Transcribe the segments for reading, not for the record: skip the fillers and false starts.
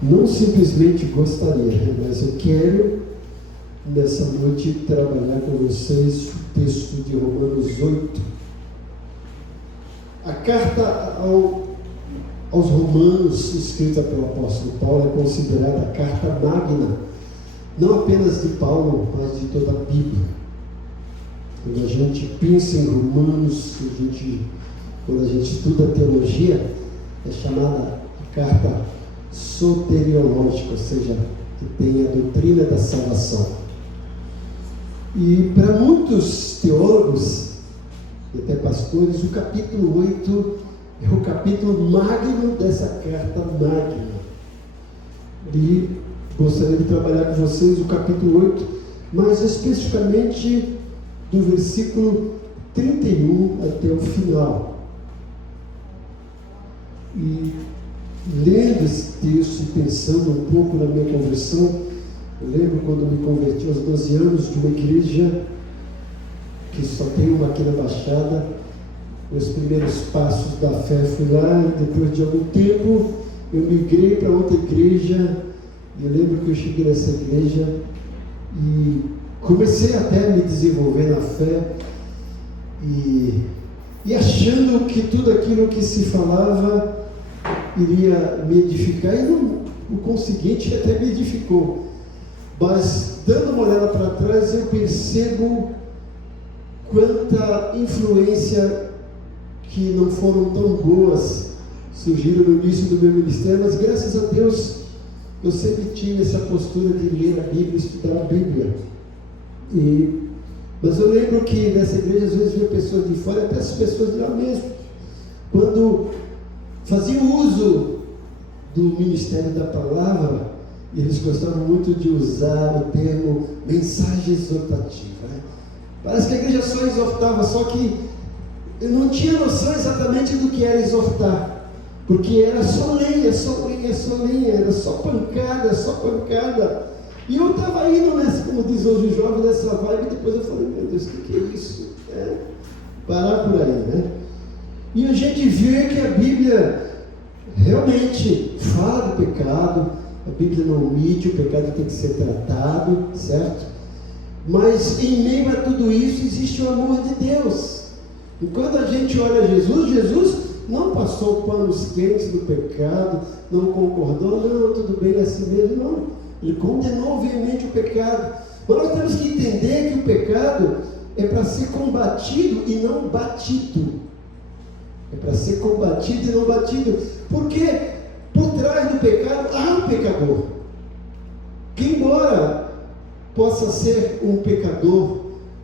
Não simplesmente gostaria, mas eu quero nessa noite trabalhar com vocês o texto de Romanos 8. A carta aos Romanos, escrita pelo apóstolo Paulo, é considerada a carta magna, não apenas de Paulo, mas de toda a Bíblia. Quando a gente pensa em Romanos, quando a gente estuda teologia, é chamada a carta soteriológica, ou seja, que tem a doutrina da salvação. E para muitos teólogos, e até pastores, o capítulo 8 é o capítulo magno dessa carta magna. E gostaria de trabalhar com vocês o capítulo 8, mais especificamente do versículo 31 até o final. E lendo esse texto e pensando um pouco na minha conversão, eu lembro quando me converti aos 12 anos de uma igreja que só tem uma aqui na Baixada. Meus primeiros passos da fé fui lá, e depois de algum tempo eu migrei para outra igreja. E eu lembro que eu cheguei nessa igreja e comecei até a me desenvolver na fé e achando que tudo aquilo que se falava iria me edificar, e não, o conseguinte até me edificou. Mas dando uma olhada para trás, eu percebo quanta influência que não foram tão boas surgiram no início do meu ministério, mas graças a Deus eu sempre tive essa postura de ler a Bíblia, estudar a Bíblia. Mas eu lembro que nessa igreja às vezes via pessoas de fora, até as pessoas de lá mesmo, quando faziam uso do ministério da palavra, eles gostavam muito de usar o termo mensagem exortativa, né? Parece que a igreja só exortava, só que eu não tinha noção exatamente do que era exortar, porque era só lenha, só lenha, só lenha, era só pancada, só pancada. E eu estava indo nessa, como diz hoje o jovem, nessa vibe, e depois eu falei, meu Deus, o que é isso? Parar por aí, né? E a gente vê que a Bíblia realmente fala do pecado, a Bíblia não omite, o pecado tem que ser tratado, certo? Mas em meio a tudo isso existe o amor de Deus. E quando a gente olha Jesus não passou panos quentes do pecado, não concordou, não, tudo bem assim mesmo, não. Ele condenou veemente o pecado. Mas nós temos que entender que o pecado é para ser combatido e não batido. É para ser combatido e não batido. Porque por trás do pecado há um pecador. Que embora possa ser um pecador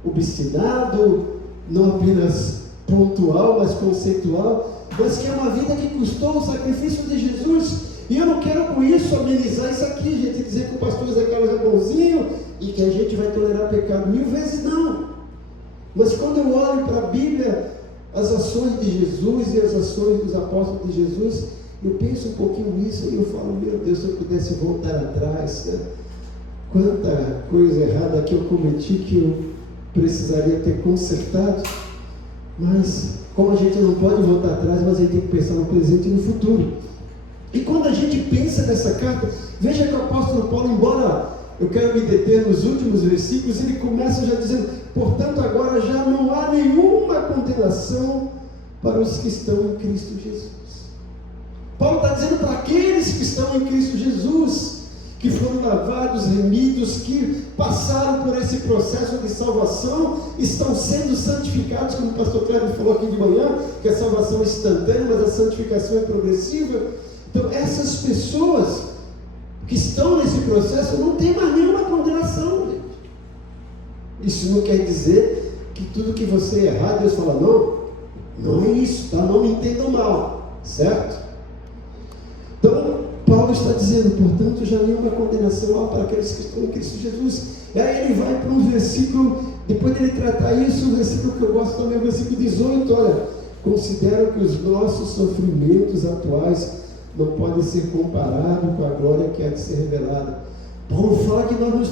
obstinado, não apenas pontual, mas conceitual, mas que é uma vida que custou o sacrifício de Jesus. E eu não quero com isso amenizar isso aqui, gente, dizer que o pastor Zé Carlos é bonzinho e que a gente vai tolerar pecado 1000 vezes, não. Mas quando eu olho para a Bíblia, as ações de Jesus e as ações dos apóstolos de Jesus, eu penso um pouquinho nisso e eu falo, meu Deus, se eu pudesse voltar atrás, né? Quanta coisa errada que eu cometi que eu precisaria ter consertado. Mas como a gente não pode voltar atrás, mas a gente tem que pensar no presente e no futuro. E quando a gente pensa nessa carta, veja que o apóstolo Paulo, embora eu quero me deter nos últimos versículos, ele começa já dizendo, portanto agora já não há nenhuma condenação para os que estão em Cristo Jesus. Paulo está dizendo para aqueles que estão em Cristo Jesus, que foram lavados, remidos, que passaram por esse processo de salvação, estão sendo santificados, como o pastor Cléber falou aqui de manhã, que a salvação é instantânea, mas a santificação é progressiva. Então essas pessoas que estão nesse processo não tem mais nenhuma condenação, gente. Isso não quer dizer que tudo que você errar, Deus fala, não é isso, tá? Não me entendam mal, certo? Então, Paulo está dizendo, portanto, já nenhuma condenação há para aqueles que estão em Cristo Jesus. E aí ele vai para um versículo, depois dele tratar isso, o versículo que eu gosto também é o versículo 18, olha, considero que os nossos sofrimentos atuais não podem ser comparados com a glória que há de ser revelada. Paulo fala que nós não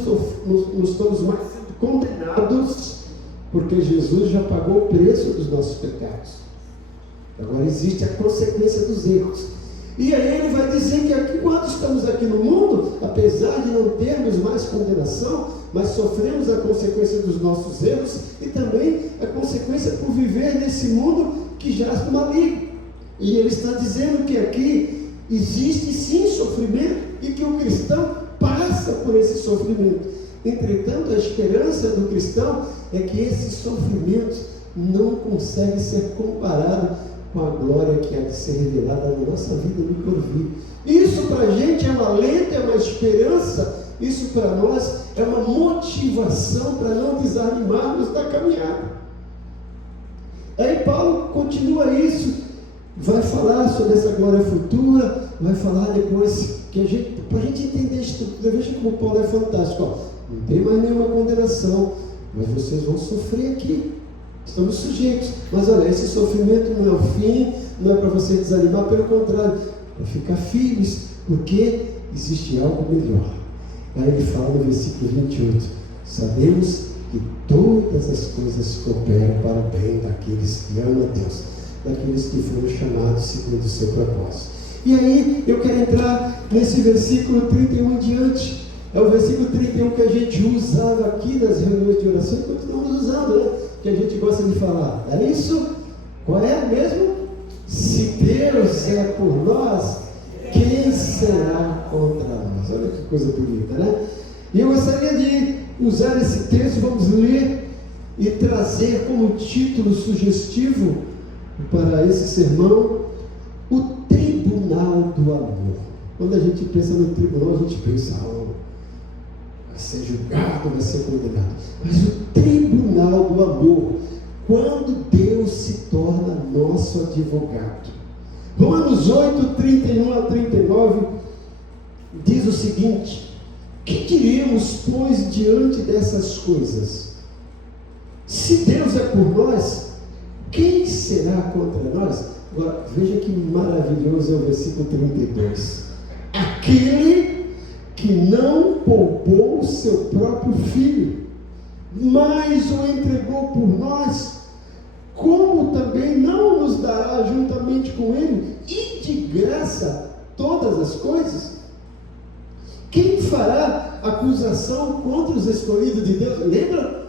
estamos mais condenados, porque Jesus já pagou o preço dos nossos pecados. Agora existe a consequência dos erros. E aí ele vai dizer que aqui, quando estamos aqui no mundo, apesar de não termos mais condenação, mas sofremos a consequência dos nossos erros e também a consequência por viver nesse mundo que jaz no maligno. E ele está dizendo que aqui existe sim sofrimento e que o cristão passa por esse sofrimento. Entretanto, a esperança do cristão é que esses sofrimentos não conseguem ser comparados com a glória que há de ser revelada na nossa vida no porvir. Isso para a gente é um alento, é uma esperança, isso para nós é uma motivação para não desanimarmos da caminhada. Aí Paulo continua isso, vai falar sobre essa glória futura, vai falar depois, para a gente entender a estrutura. Veja como Paulo é fantástico, ó. Não tem mais nenhuma condenação, mas vocês vão sofrer aqui. Estamos sujeitos, mas olha, esse sofrimento não é o fim, não é para você desanimar, pelo contrário, para ficar firmes, porque existe algo melhor. Aí ele fala no versículo 28, sabemos que todas as coisas cooperam para o bem daqueles que amam a Deus, daqueles que foram chamados segundo o seu propósito. E aí eu quero entrar nesse versículo 31 em diante. É o versículo 31 que a gente usava aqui nas reuniões de oração e continuamos usando, né? Que a gente gosta de falar. É isso? Qual é mesmo? Se Deus é por nós, quem será contra nós? Olha que coisa bonita, né? E eu gostaria de usar esse texto, vamos ler e trazer como título sugestivo para esse sermão, o tribunal do amor. Quando a gente pensa no tribunal, a gente pensa, vai ser julgado, vai ser condenado. Mas o tribunal do amor, quando Deus se torna nosso advogado. Romanos 8, 31 a 39, diz o seguinte: que diríamos, pois, diante dessas coisas? Se Deus é por nós, quem será contra nós? Agora, veja que maravilhoso é o versículo 32. Aquele que não poupou o seu próprio filho, mas o entregou por nós, como também não nos dará juntamente com ele, e de graça, todas as coisas? Quem fará acusação contra os escolhidos de Deus? Lembra?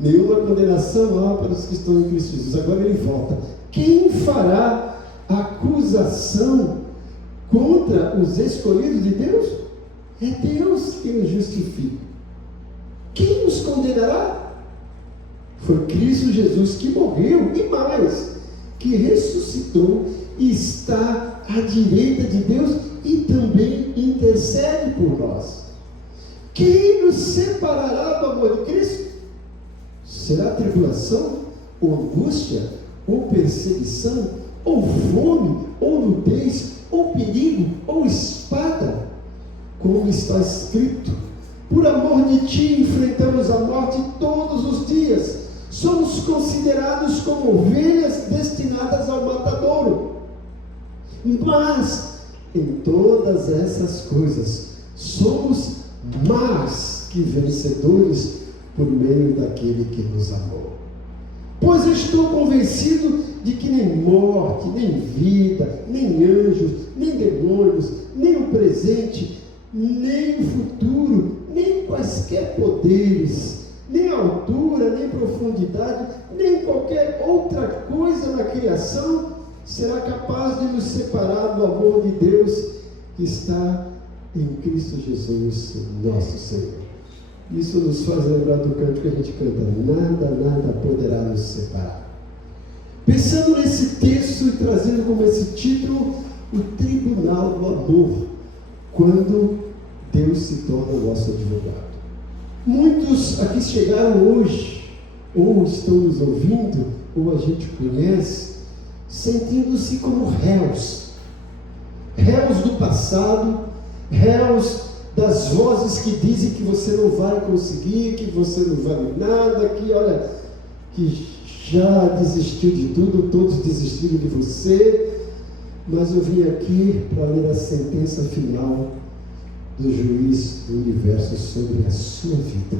Nenhuma condenação há para os que estão em Cristo Jesus. Agora ele volta. Quem fará acusação contra os escolhidos de Deus? É Deus que nos justifica. Quem nos condenará? Foi Cristo Jesus que morreu, e mais, que ressuscitou e está à direita de Deus e também intercede por nós. Quem nos separará do amor de Cristo? Será tribulação, ou angústia, ou perseguição, ou fome, ou nudez, ou perigo, ou espada? Como está escrito: por amor de ti enfrentamos a morte todos os dias, somos considerados como ovelhas destinadas ao matadouro. Mas em todas essas coisas somos mais que vencedores por meio daquele que nos amou. Pois eu estou convencido de que nem morte, nem vida, nem anjos, nem demônios, nem o presente, nem o futuro, nem quaisquer poderes, nem altura, nem profundidade, nem qualquer outra coisa na criação será capaz de nos separar do amor de Deus que está em Cristo Jesus, nosso Senhor. Isso nos faz lembrar do canto que a gente canta: nada poderá nos separar. Pensando nesse texto e trazendo como esse título o tribunal do amor, quando Deus se torna o nosso advogado. Muitos aqui chegaram hoje, ou estão nos ouvindo, ou a gente conhece, sentindo-se como réus do passado, réus das vozes que dizem que você não vai conseguir, que você não vale nada, que olha, que já desistiu de tudo, todos desistiram de você. Mas eu vim aqui para ler a sentença final do juiz do universo sobre a sua vida.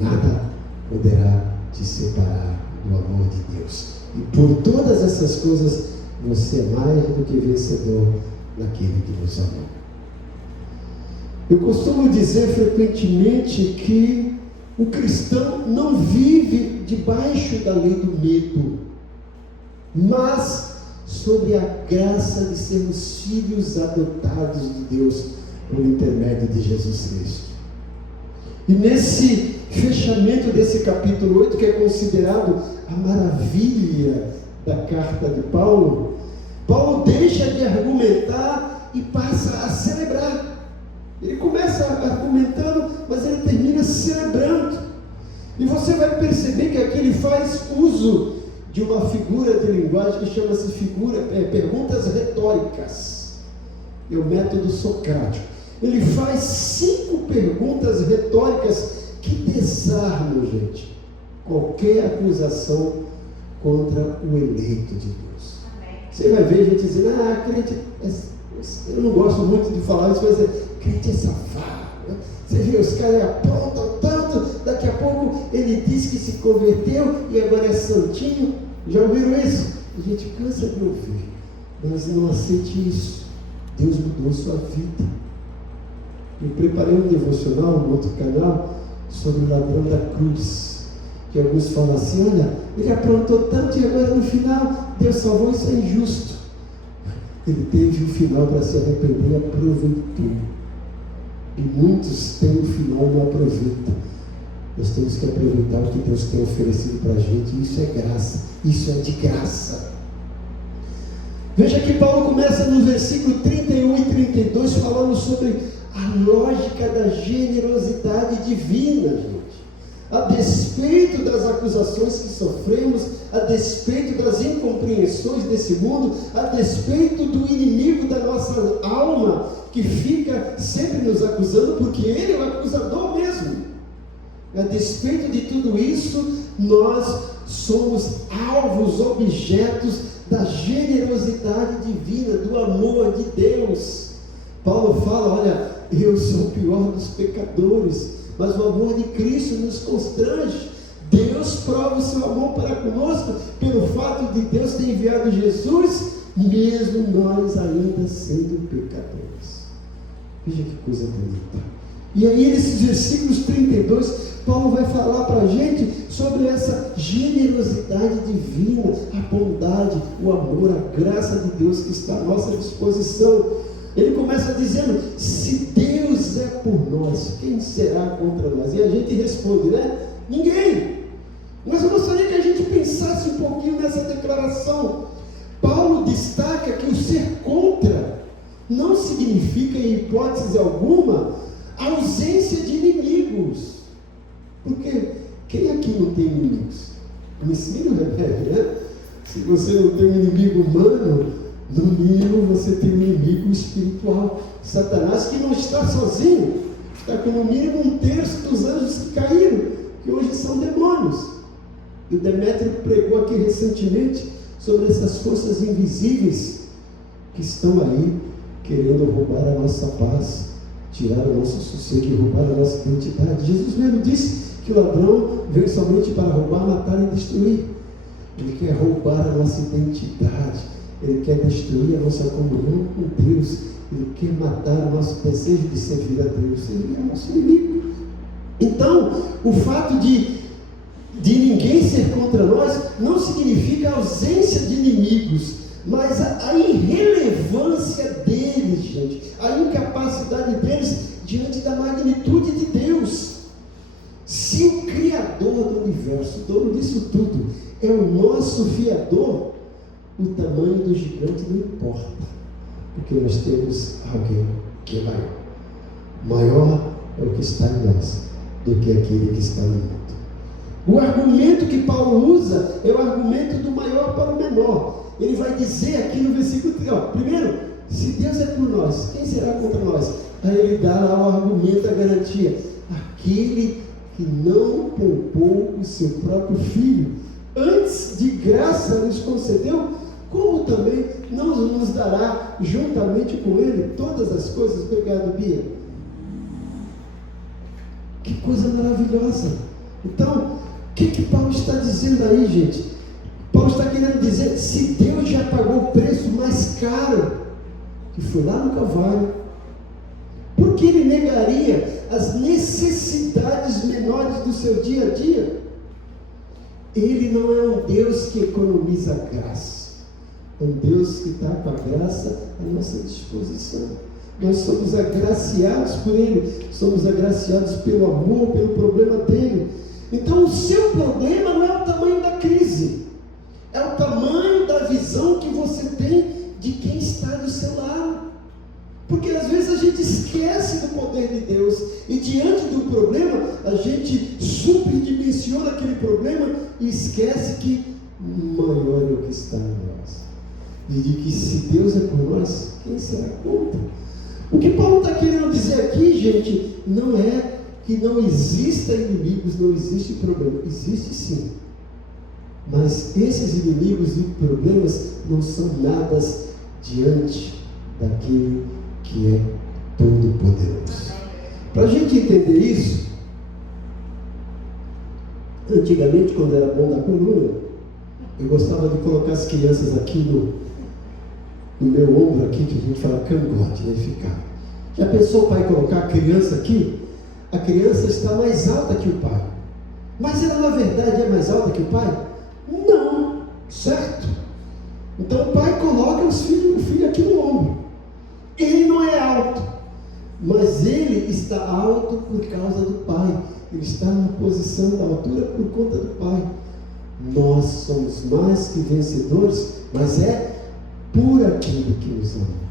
Nada poderá te separar do amor de Deus. E por todas essas coisas, você é mais do que vencedor naquele que nos amou. Eu costumo dizer frequentemente que o cristão não vive debaixo da lei do medo, mas sobre a graça de sermos filhos adotados de Deus por intermédio de Jesus Cristo. E nesse fechamento desse capítulo 8, que é considerado a maravilha da carta de Paulo, Paulo deixa de argumentar e passa a celebrar. Ele começa argumentando, mas ele termina celebrando. E você vai perceber que aqui ele faz uso de uma figura de linguagem que chama-se perguntas retóricas. É o método socrático. Ele faz 5 perguntas retóricas que desarmam, gente, qualquer acusação contra o eleito de Deus. Você vai ver gente dizendo, crente, eu não gosto muito de falar isso, mas crente é safado. Né? Você vê, os caras aprontam tanto, daqui a pouco ele diz que se converteu e agora é santinho. Já ouviram isso? A gente cansa de ouvir, mas não aceite isso. Deus mudou sua vida. Eu preparei um devocional no outro canal sobre o ladrão da cruz, que alguns falam assim, olha, ele aprontou tanto e agora no final Deus salvou, isso é injusto. Ele teve o final para se arrepender e aproveitou. E muitos têm o final e não aproveitam. Nós temos que aproveitar o que Deus tem oferecido para a gente. Isso é graça, isso é de graça. Veja que Paulo começa no versículo 31 e 32 falando sobre a lógica da generosidade divina, gente. A despeito das acusações que sofremos, a despeito das incompreensões desse mundo, a despeito do inimigo da nossa alma, que fica sempre nos acusando, porque ele é o acusador mesmo. A despeito de tudo isso, nós somos alvos, objetos da generosidade divina, do amor de Deus. Paulo fala, olha, eu sou o pior dos pecadores, mas o amor de Cristo nos constrange. Deus prova o seu amor para conosco pelo fato de Deus ter enviado Jesus, mesmo nós ainda sendo pecadores. Veja que coisa bonita. E aí nesses versículos 32, Paulo vai falar para a gente sobre essa generosidade divina, a bondade, o amor, a graça de Deus que está à nossa disposição. Ele começa dizendo, se Deus é por nós, quem será contra nós? E a gente responde, né? Ninguém. Mas eu gostaria que a gente pensasse um pouquinho nessa declaração. Paulo destaca que o ser contra não significa, em hipótese alguma, a ausência de inimigos. Porque quem aqui não tem inimigos? Me ensina, né? Se você não tem um inimigo humano, no mínimo você tem um inimigo espiritual. Satanás, que não está sozinho, está com no mínimo 1/3 dos anjos que caíram, que hoje são demônios. E o Demétrio pregou aqui recentemente sobre essas forças invisíveis que estão aí querendo roubar a nossa paz, tirar o nosso sossego e roubar a nossa identidade. Jesus mesmo disse que o ladrão veio somente para roubar, matar e destruir. Ele quer roubar a nossa identidade, ele quer destruir a nossa comunhão com Deus, ele quer matar o nosso desejo de servir a Deus. Ele é o nosso inimigo. Então, o fato de ninguém ser contra nós não significa a ausência de inimigos, mas a irrelevância deles, gente, a incapacidade deles diante da magnitude de Deus. Se o Criador do universo, o dono disso tudo, é o nosso fiador, o tamanho do gigante não importa, porque nós temos alguém que é maior. Maior é o que está em nós do que aquele que está no mundo. O argumento que Paulo usa é o argumento do maior para o menor. Ele vai dizer aqui no versículo 3, primeiro, se Deus é por nós, quem será contra nós? Aí ele dá lá o argumento, a garantia, aquele que não poupou o seu próprio filho, antes de graça nos concedeu, como também não nos dará juntamente com ele todas as coisas. Obrigado, Bia. Que coisa maravilhosa. Então, o que Paulo está dizendo aí, gente? Paulo está querendo dizer, se Deus já pagou o preço mais caro, que foi lá no Calvário. Por que ele negaria as necessidades menores do seu dia a dia? Ele não é um Deus que economiza graça. É um Deus que está com a graça à nossa disposição. Nós somos agraciados por Ele, somos agraciados pelo amor, pelo problema dele. Então o seu problema não é o tamanho da crise, é o tamanho da visão que você tem de quem está do seu lado. Porque às vezes a gente esquece do poder de Deus e diante do problema a gente superdimensiona aquele problema e esquece que maior é o que está em nós. E de que se Deus é por nós, quem será contra? O que Paulo está querendo dizer aqui, gente, não é que não exista inimigos, não existe problema. Existe sim. Mas esses inimigos e problemas não são nada diante daquele que é todo-poderoso. Para a gente entender isso, antigamente, quando era bom da coluna, eu gostava de colocar as crianças aqui no meu ombro aqui, que a gente fala cangote, né? Ficar. Já pensou o pai colocar a criança aqui? A criança está mais alta que o pai. Mas ela na verdade é mais alta que o pai? Não, certo? Então o pai coloca o filho aqui no ombro. Ele não é alto, mas ele está alto por causa do pai. Ele está na posição da altura por conta do pai. Nós somos mais que vencedores, mas é por aquele que nos ama.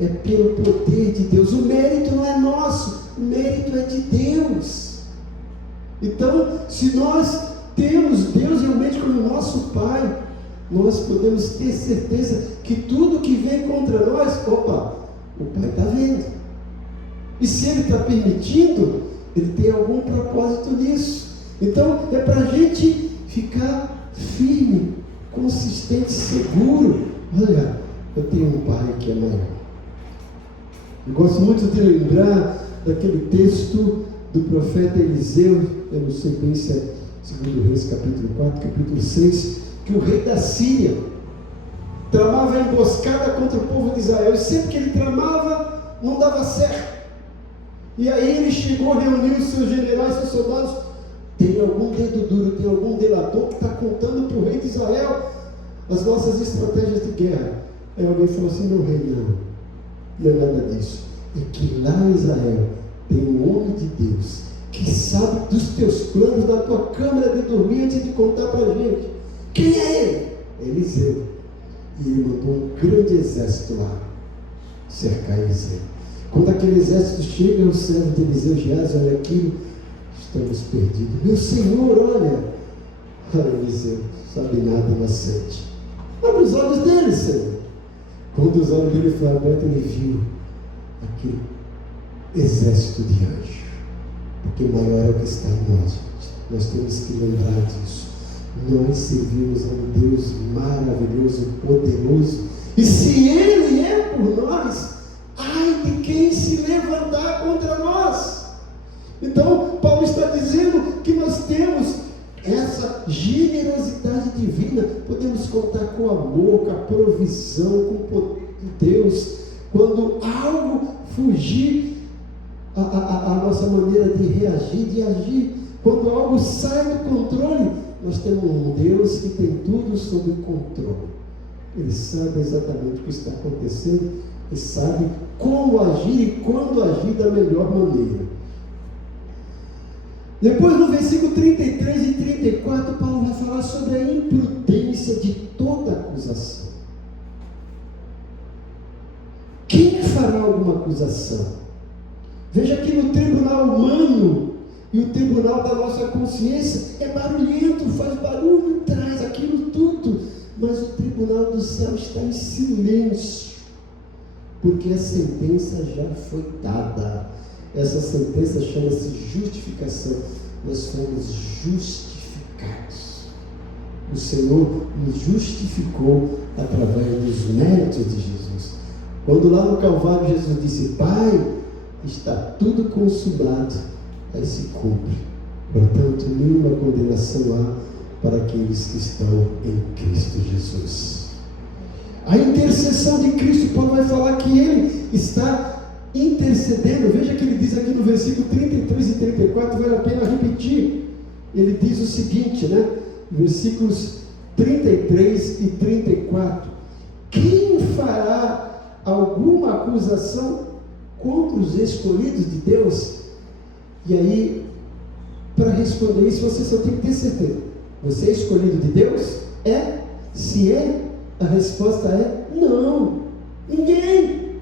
É pelo poder de Deus. O mérito não é nosso, o mérito é de Deus. Então, se nós temos Deus realmente como nosso Pai, nós podemos ter certeza que tudo que vem contra nós, o Pai está vendo. E se Ele está permitindo, Ele tem algum propósito nisso. Então, é para a gente ficar firme, consistente, seguro. Olha, eu tenho um Pai que é maior. Eu gosto muito de lembrar daquele texto do profeta Eliseu, eu não sei bem se é 2 Reis capítulo 4, capítulo 6, que o rei da Síria tramava emboscada contra o povo de Israel, e sempre que ele tramava, não dava certo. E aí ele chegou, reuniu os seus generais, seus soldados. Tem algum dedo duro, tem algum delator que está contando para o rei de Israel as nossas estratégias de guerra. Aí alguém falou assim: meu rei, não é nada disso. É que lá em Israel tem um homem de Deus que sabe dos teus planos, da tua câmara de dormir, antes de contar para a gente. Quem é ele? É Eliseu. E ele mandou um grande exército lá cercar Eliseu. Quando aquele exército chega, o servo de Eliseu Geazi, olha aquilo, estamos perdidos. Meu Senhor, olha. Eliseu, sabe nada, inocente. Abre os olhos dele, Senhor. Quando os olhos dele foram abertos, ele viu aquele exército de anjos. Porque maior é o que está em nós, gente. Nós temos que lembrar disso. Nós servimos a um Deus maravilhoso, poderoso. E se Ele é por nós, ai de quem se levantar contra nós. Então, Paulo está dizendo que nós temos essa generosidade divina. Podemos contar com o amor, com a provisão, com o poder de Deus. Quando algo fugir a nossa maneira de reagir, de agir, quando algo sai do controle, nós temos um Deus que tem tudo sob controle. Ele sabe exatamente o que está acontecendo, ele sabe como agir e quando agir da melhor maneira. Depois, no versículo 33 e 34, Paulo vai falar sobre a imprudência de toda acusação. Quem fará alguma acusação? Veja que no tribunal humano e o tribunal da nossa consciência é barulhento, faz barulho, traz aquilo tudo, mas o tribunal do céu está em silêncio, porque a sentença já foi dada. Essa sentença chama-se justificação. Nós fomos justificados. O Senhor nos justificou através dos méritos de Jesus. Quando lá no Calvário Jesus disse: Pai, está tudo consumado, aí se cumpre. Portanto, nenhuma condenação há para aqueles que estão em Cristo Jesus. A intercessão de Cristo, Paulo vai falar que ele está intercedendo. Veja que ele diz aqui no versículo 33 e 34, vale a pena repetir. Ele diz o seguinte, versículos 33 e 34: quem fará alguma acusação contra os escolhidos de Deus? E aí, para responder isso, você só tem que ter certeza: você é escolhido de Deus? Se é, a resposta é não, ninguém.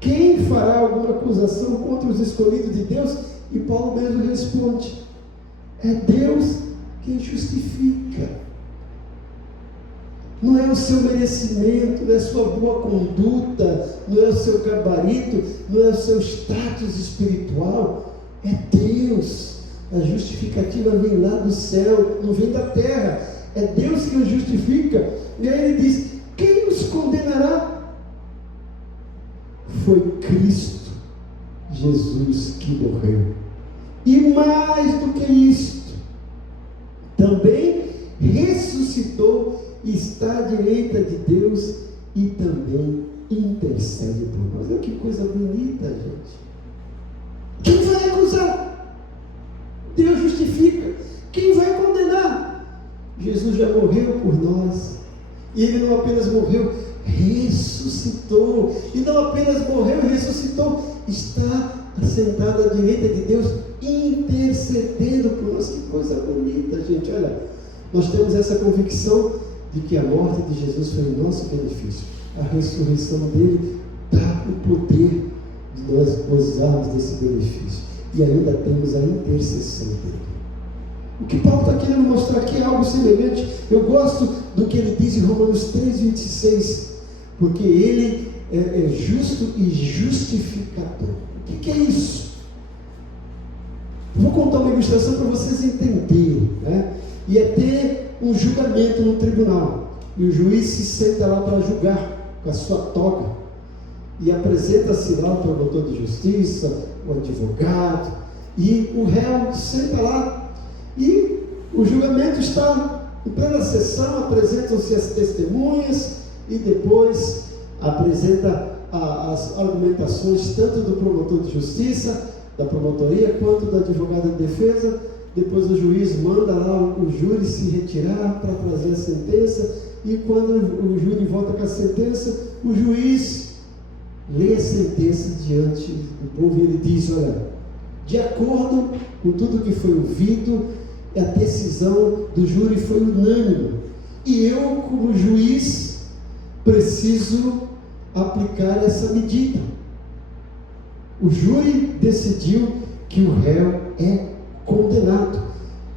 Quem fará alguma acusação contra os escolhidos de Deus? E Paulo mesmo responde: é Deus quem justifica. Não é o seu merecimento, não é a sua boa conduta, não é o seu gabarito, não é o seu status espiritual, é Deus. A justificativa vem lá do céu, não vem da terra, é Deus que o justifica. E aí ele diz: quem os condenará? Foi Cristo Jesus que morreu, e mais do que isto, também ressuscitou, está à direita de Deus e também intercede por nós. Olha que coisa bonita, gente. Quem vai acusar? Deus justifica. Quem vai condenar? Jesus já morreu por nós, e Ele não apenas morreu, ressuscitou. E não apenas morreu e ressuscitou, está assentado à direita de Deus, intercedendo por nós. Que coisa bonita, gente. Olha, nós temos essa convicção de que a morte de Jesus foi o nosso benefício. A ressurreição dele dá o poder de nós gozarmos desse benefício. E ainda temos a intercessão dele. O que Paulo está querendo mostrar aqui é algo semelhante. Eu gosto do que ele diz em Romanos 3,26, porque ele é justo e justificador. O que é isso? Vou contar uma ilustração para vocês entenderem, E é ter um julgamento no tribunal, e o juiz se senta lá para julgar com a sua toga, e apresenta-se lá o promotor de justiça, o advogado, e o réu senta lá, e o julgamento está em plena sessão. Apresentam-se as testemunhas, e depois apresenta as argumentações tanto do promotor de justiça, da promotoria, quanto do advogado de defesa. Depois o juiz manda lá o júri se retirar para trazer a sentença, e quando o júri volta com a sentença, o juiz lê a sentença diante do povo, e ele diz: olha, de acordo com tudo que foi ouvido, a decisão do júri foi unânime, e eu, como juiz, preciso aplicar essa medida. O júri decidiu que o réu é condenado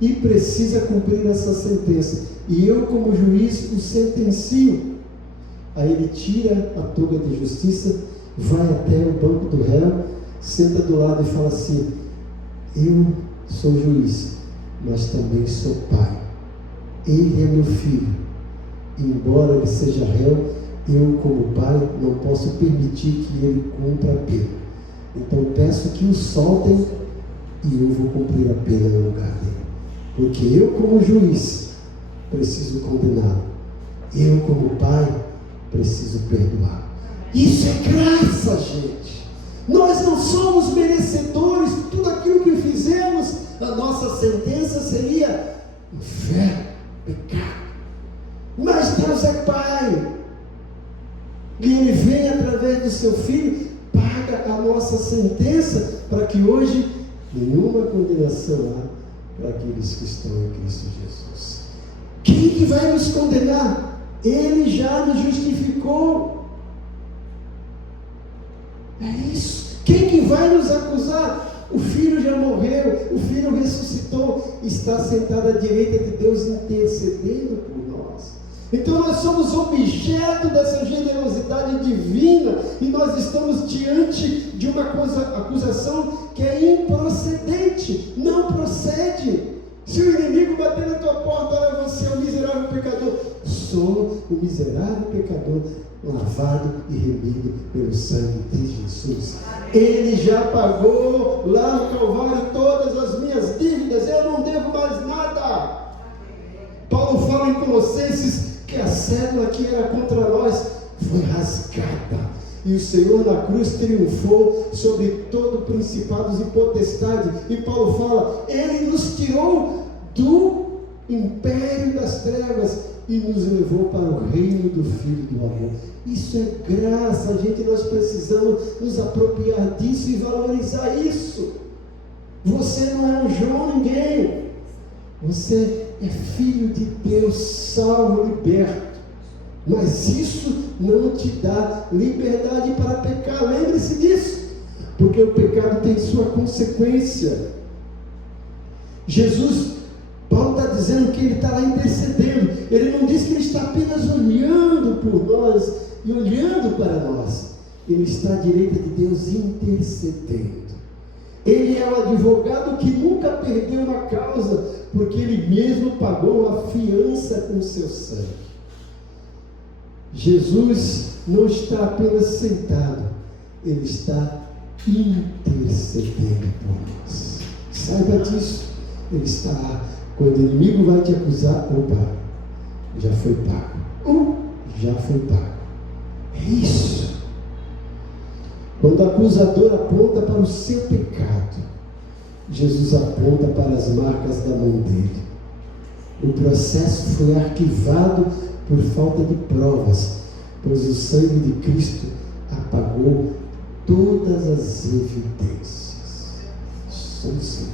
e precisa cumprir essa sentença, e eu, como juiz, o sentencio. Aí ele tira a toga de justiça, vai até o banco do réu, senta do lado e fala assim: eu sou juiz, mas também sou pai. Ele é meu filho, e embora ele seja réu, eu, como pai, não posso permitir que ele cumpra a pena. Então peço que o soltem, e eu vou cumprir a pena no lugar dele, porque eu, como juiz, preciso condená-lo. Eu, como pai, preciso perdoar. Isso é graça, gente. Nós não somos merecedores de tudo aquilo que fizemos. A nossa sentença seria inferno, pecado. Mas Deus é pai, e Ele vem através do seu Filho, paga a nossa sentença, para que hoje nenhuma condenação há para aqueles que estão em Cristo Jesus. Quem que vai nos condenar? Ele já nos justificou. É isso. Quem que vai nos acusar? O Filho já morreu, o Filho ressuscitou, está sentado à direita de Deus, intercedendo por nós. Então nós somos objeto dessa generosidade divina, e nós estamos diante de uma acusação que é improcedente, não procede. Se o inimigo bater na tua porta: olha, você é um miserável pecador. Sou o miserável pecador, lavado e remido pelo sangue de Jesus. Ele já pagou lá no Calvário todas as minhas dívidas, eu não devo mais nada. Paulo fala em Colossenses que a cédula que era contra nós foi rasgada. E o Senhor na cruz triunfou sobre todo principados e potestades. E Paulo fala, Ele nos tirou do império das trevas e nos levou para o reino do Filho do amor. Isso é graça, gente. Nós precisamos nos apropriar disso e valorizar isso. Você não é um João ninguém. Você é filho de Deus, salvo, liberto. Mas isso não te dá liberdade para pecar. Lembre-se disso, porque o pecado tem sua consequência. Jesus, Paulo está dizendo que ele está lá intercedendo. Ele não diz que ele está apenas olhando por nós e olhando para nós. Ele está à direita de Deus intercedendo. Ele é o advogado que nunca perdeu uma causa, porque ele mesmo pagou a fiança com o seu sangue. Jesus não está apenas sentado, ele está intercedendo por nós. Saiba disso. Ele está lá. Quando o inimigo vai te acusar, opa, já foi pago. Já foi pago. É isso. Quando o acusador aponta para o seu pecado, Jesus aponta para as marcas da mão dele. O processo foi arquivado por falta de provas, pois o sangue de Cristo apagou todas as evidências. Só o sangue.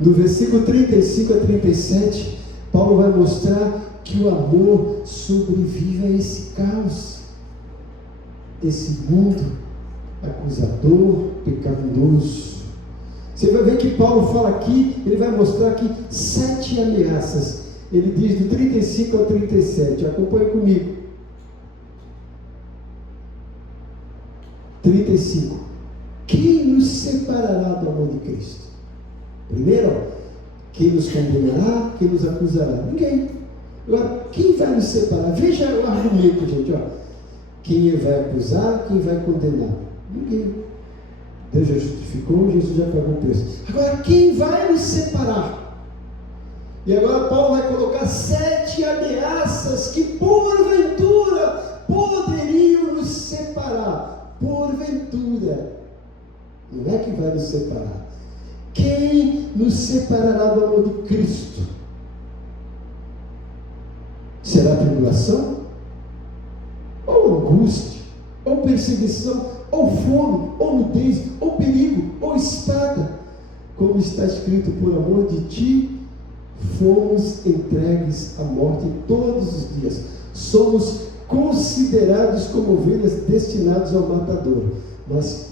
No versículo 35 a 37, Paulo vai mostrar que o amor sobrevive a esse caos, esse mundo acusador, pecaminoso. Você vai ver que Paulo fala aqui, ele vai mostrar aqui 7 ameaças. Ele diz do 35 ao 37, acompanha comigo. 35. Quem nos separará do amor de Cristo? Primeiro, quem nos condenará, quem nos acusará? Ninguém. Agora, quem vai nos separar? Veja o argumento, gente. Quem vai acusar, quem vai condenar? Ninguém. Deus já justificou, Jesus já pagou o preço. Agora, quem vai nos separar? E agora Paulo vai colocar 7 ameaças que porventura poderiam nos separar. Porventura. Não é que vai nos separar. Quem nos separará do amor de Cristo? Será tribulação? Ou angústia? Ou perseguição? Ou fome? Ou nudez? Ou perigo? Ou espada? Como está escrito, por amor de ti fomos entregues à morte todos os dias. Somos considerados como ovelhas destinadas ao matador. Mas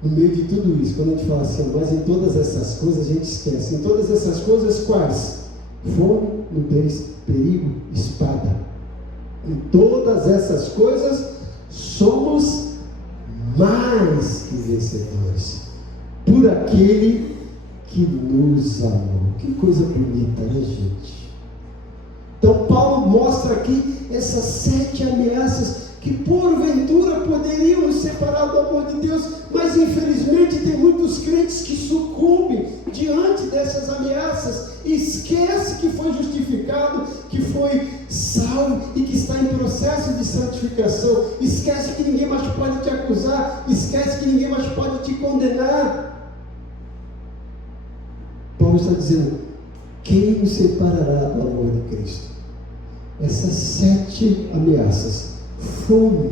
no meio de tudo isso, quando a gente fala assim, mas em todas essas coisas a gente esquece. Em todas essas coisas quais? Fome, nudez, perigo, espada. Em todas essas coisas somos mais que vencedores por aquele que nos amou. Que coisa bonita, né, gente? Então Paulo mostra aqui essas 7 ameaças que porventura poderiam nos separar do amor de Deus, mas infelizmente tem muitos crentes que sucumbem diante dessas ameaças e esquece que foi justificado, que foi salvo e que está em processo de santificação. Esquece que ninguém mais pode te acusar, esquece que ninguém mais pode te condenar. Paulo está dizendo, quem nos separará do amor de Cristo? Essas 7 ameaças: fome,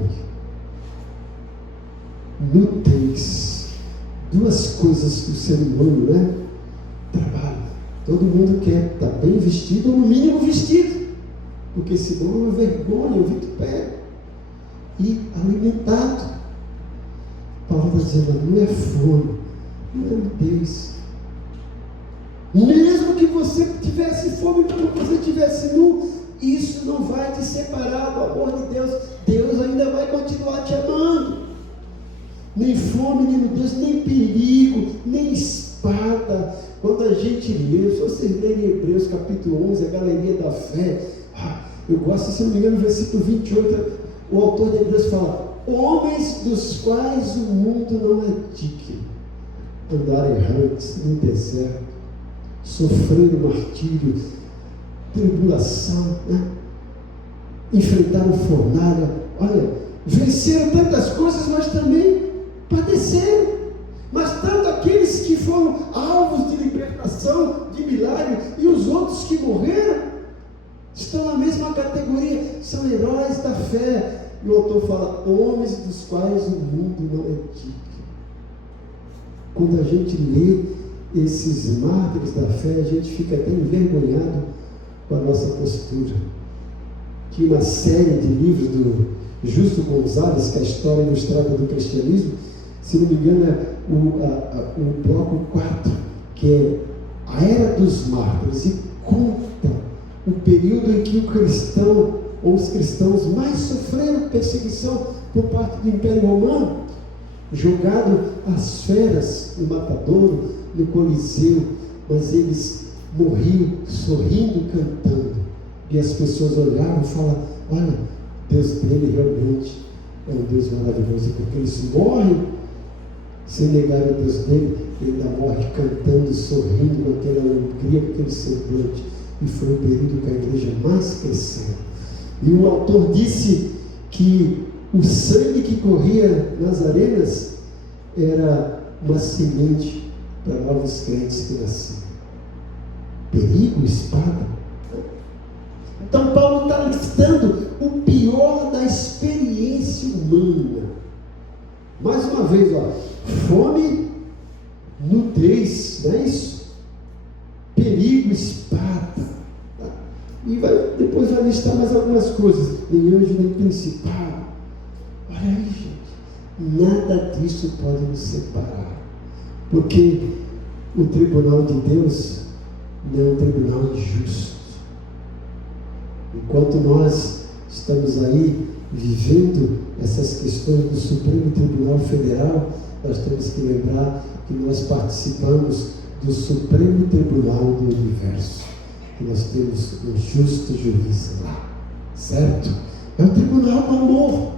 nudez, 2 coisas que o ser humano, né? Trabalho. Todo mundo quer estar bem vestido, ou no mínimo vestido, porque senão é uma vergonha, eu vitupério. E alimentado. Paulo está dizendo, não é fome, não é nudez. Mesmo que você tivesse fome, mesmo que você tivesse nu, isso não vai te separar do amor de Deus. Deus ainda vai continuar te amando. Nem fome, nem nudez, nem perigo, nem espada. Quando a gente lê, se vocês lerem Hebreus capítulo 11, a galeria da fé, eu gosto, se não me engano, no versículo 28, o autor de Hebreus fala, homens dos quais o mundo não é digno, andar errantes no deserto, sofrendo martírio, tribulação, né? Enfrentaram fornalha, olha, venceram tantas coisas, mas também padeceram. Mas tanto aqueles que foram alvos de libertação, de milagre, e os outros que morreram, estão na mesma categoria, são heróis da fé. E o autor fala, homens dos quais o mundo não é digno. Quando a gente lê esses mártires da fé, a gente fica até envergonhado com a nossa postura. Tinha uma série de livros do Justo Gonzalez, que é a história ilustrada do cristianismo, se não me engano é o bloco 4, que é a Era dos Mártires, e conta o período em que o cristão, ou os cristãos mais sofreram perseguição por parte do Império Romano, jogado às feras no matadouro, no Coliseu, mas eles morriam sorrindo, cantando, e as pessoas olhavam e falavam, olha, Deus dele realmente é um Deus maravilhoso, porque eles morrem sem negar o Deus dele, ele ainda morre cantando, sorrindo, com aquela alegria, com aquele semblante. E foi o período que a igreja mais cresceu. E o autor disse que o sangue que corria nas arenas era uma semente para novos crentes que nasciam. Perigo, espada. Então Paulo está listando o pior da experiência humana. Mais uma vez, fome, nudez, não é isso? Perigo, espada. E depois vai listar mais algumas coisas. Nem anjo, nem principado. Olha aí, gente. Nada disso pode nos separar. Porque o tribunal de Deus não é um tribunal injusto. Enquanto nós estamos aí vivendo essas questões do Supremo Tribunal Federal, nós temos que lembrar que nós participamos do Supremo Tribunal do Universo. E nós temos um justo juiz lá, certo? É um tribunal do amor.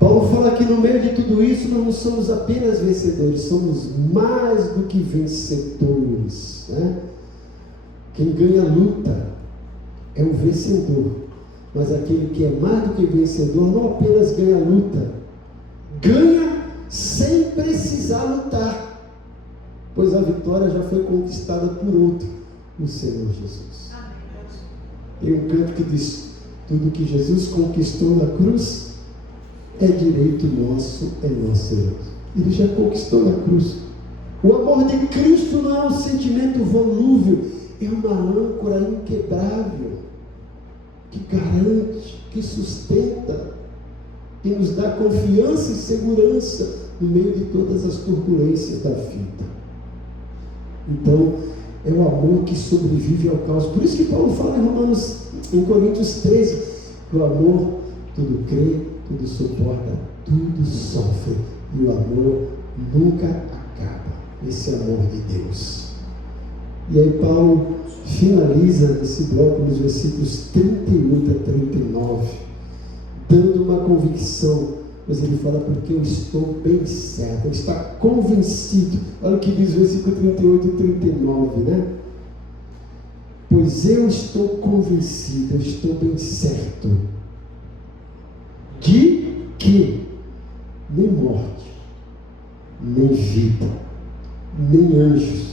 Paulo fala que no meio de tudo isso nós não somos apenas vencedores, somos mais do que vencedores, né? Quem ganha a luta é o vencedor, mas aquele que é mais do que vencedor não apenas ganha a luta, ganha sem precisar lutar, pois a vitória já foi conquistada por outro, o Senhor Jesus. Tem um canto que diz, tudo que Jesus conquistou na cruz é direito nosso, é nosso herança. Ele já conquistou na cruz. O amor de Cristo não é um sentimento volúvel, é uma âncora inquebrável, que garante, que sustenta, que nos dá confiança e segurança no meio de todas as turbulências da vida. Então, é o amor que sobrevive ao caos. Por isso que Paulo fala em Coríntios 13, que o amor tudo crê, tudo suporta, tudo sofre, e o amor nunca acaba. Esse amor de Deus. E aí Paulo finaliza esse bloco nos versículos 38 a 39, dando uma convicção, mas ele fala, porque eu estou bem certo, ele está convencido. Olha o que diz o versículo 38 e 39, né? Pois eu estou convencido, eu estou bem certo, de que nem morte, nem vida, nem anjos,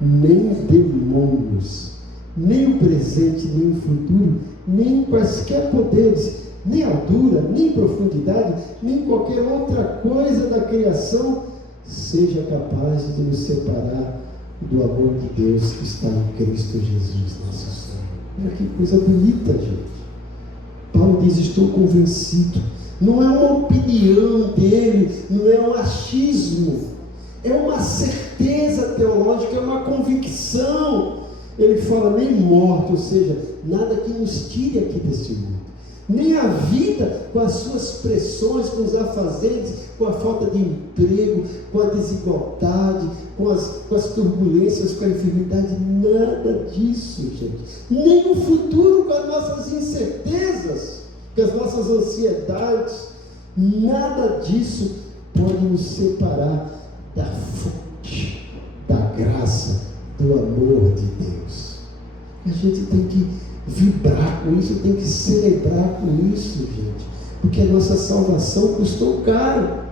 nem demônios, nem o presente, nem o futuro, nem quaisquer poderes, nem altura, nem profundidade, nem qualquer outra coisa da criação seja capaz de nos separar do amor de Deus que está em Cristo Jesus, nosso Senhor. Olha que coisa bonita, gente. Paulo diz, estou convencido. Não é uma opinião dele, não é um achismo, é uma certeza teológica, é uma convicção. Ele fala, nem morte, ou seja, nada que nos tire aqui desse mundo, nem a vida com as suas pressões, com os afazeres, com a falta de emprego, com a desigualdade, com as turbulências, com a enfermidade, nada disso, gente. Nem o futuro com as nossas incertezas, com as nossas ansiedades, nada disso pode nos separar da fonte, da graça, do amor de Deus. A gente tem que vibrar com isso, tem que celebrar com isso, gente. Porque a nossa salvação custou caro.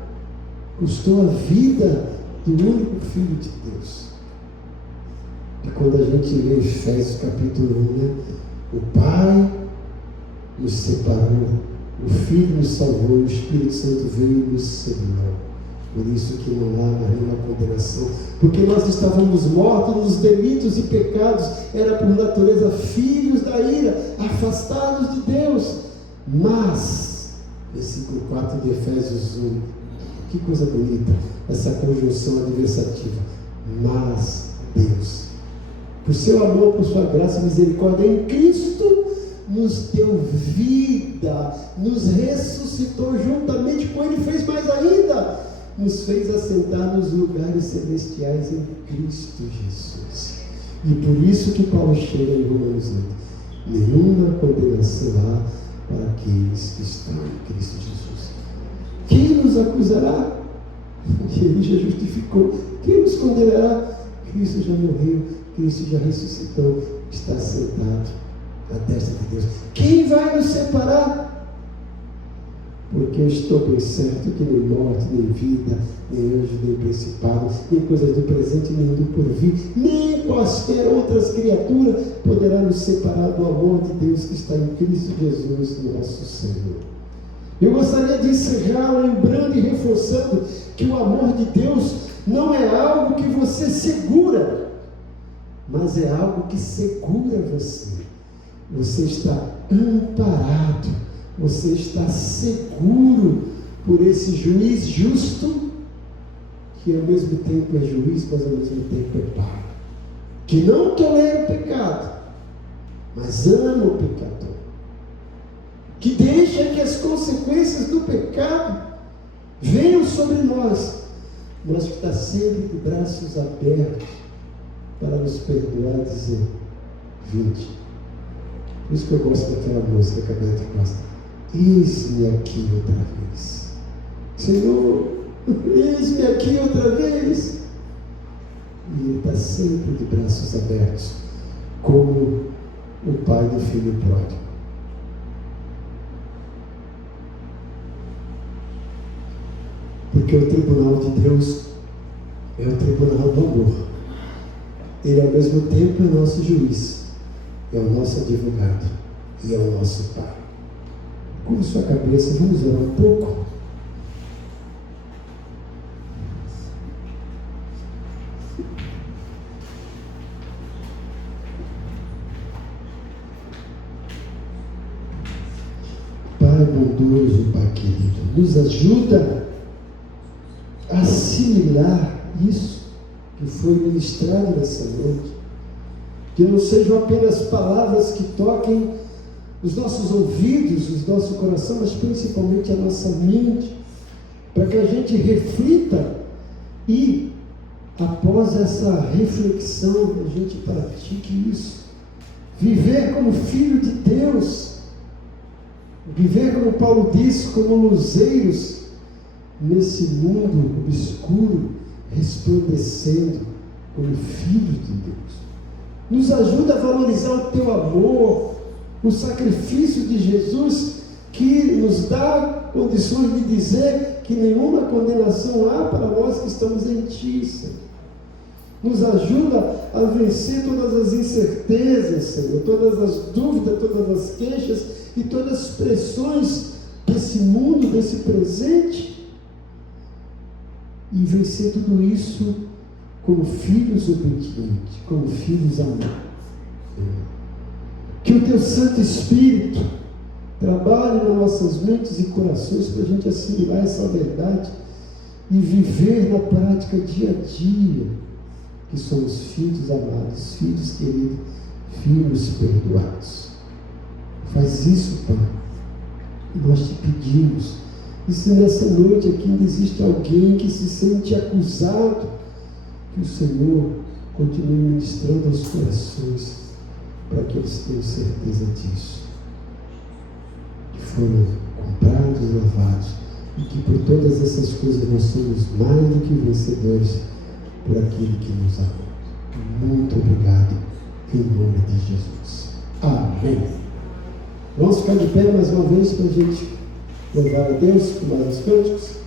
Custou a vida do único Filho de Deus. E quando a gente lê Efésios capítulo 1, né? O Pai nos separou, o Filho nos salvou, o Espírito Santo veio e nos selou. Por isso que não há nenhuma condenação, porque nós estávamos mortos nos delitos e pecados, era por natureza filhos da ira, afastados de Deus. Mas, versículo 4 de Efésios 1, que coisa bonita, essa conjunção adversativa. Mas Deus, por seu amor, por sua graça e misericórdia em Cristo, nos deu vida, nos ressuscitou juntamente com Ele, fez mais ainda, nos fez assentar nos lugares celestiais em Cristo Jesus. E por isso que Paulo chega em Romanos 8: nenhuma condenação há para aqueles que estão em Cristo Jesus. Quem nos acusará? Ele já justificou. Quem nos condenará? Cristo já morreu, Cristo já ressuscitou, está sentado à destra de Deus. Quem vai nos separar? Porque eu estou bem certo que nem morte, nem vida, nem anjo, nem principado, nem coisas do presente, nem do porvir, nem quaisquer outras criaturas poderá nos separar do amor de Deus que está em Cristo Jesus, nosso Senhor. Eu gostaria de encerrar lembrando e reforçando que o amor de Deus não é algo que você segura, mas é algo que segura você. Você está amparado, você está seguro por esse juiz justo, que ao mesmo tempo é juiz, mas ao mesmo tempo é pai, que não tolera o pecado, mas ama o pecador, que deixa que as consequências do pecado venham sobre nós, mas que está sempre de braços abertos para nos perdoar e dizer: vinde. Por isso que eu gosto daquela música que a Beth gosta: eis-me aqui outra vez, Senhor, eis-me aqui outra vez. E Ele está sempre de braços abertos, como o pai do filho pródigo. Porque o tribunal de Deus é o tribunal do amor. Ele ao mesmo tempo é nosso juiz, é o nosso advogado e é o nosso pai. Curva sua cabeça, vamos orar um pouco. Pai bondoso, Pai querido, nos ajuda a assimilar isso que foi ministrado nessa noite. Que não sejam apenas palavras que toquem os nossos ouvidos, o nosso coração, mas principalmente a nossa mente, para que a gente reflita e, após essa reflexão, a gente pratique isso. Viver como filho de Deus, viver, como Paulo disse, como luzeiros nesse mundo obscuro, resplandecendo como filhos de Deus. Nos ajuda a valorizar o teu amor, o sacrifício de Jesus, que nos dá condições de dizer que nenhuma condenação há para nós que estamos em Ti, Senhor. Nos ajuda a vencer todas as incertezas, Senhor, todas as dúvidas, todas as queixas e todas as pressões desse mundo, desse presente, e vencer tudo isso como filhos obedientes, como filhos amados. Que o Teu Santo Espírito trabalhe nas nossas mentes e corações para a gente assimilar essa verdade e viver na prática dia a dia, que somos filhos amados, filhos queridos, filhos perdoados. Faz isso, Pai, nós te pedimos. E se nessa noite aqui ainda existe alguém que se sente acusado, que o Senhor continue ministrando aos corações, para que eles tenham certeza disso, que foram comprados e lavados, e que por todas essas coisas nós somos mais do que vencedores por aquele que nos amou. Muito obrigado, em nome de Jesus. Amém. Vamos ficar de pé mais uma vez para a gente louvar a Deus com mais os cânticos.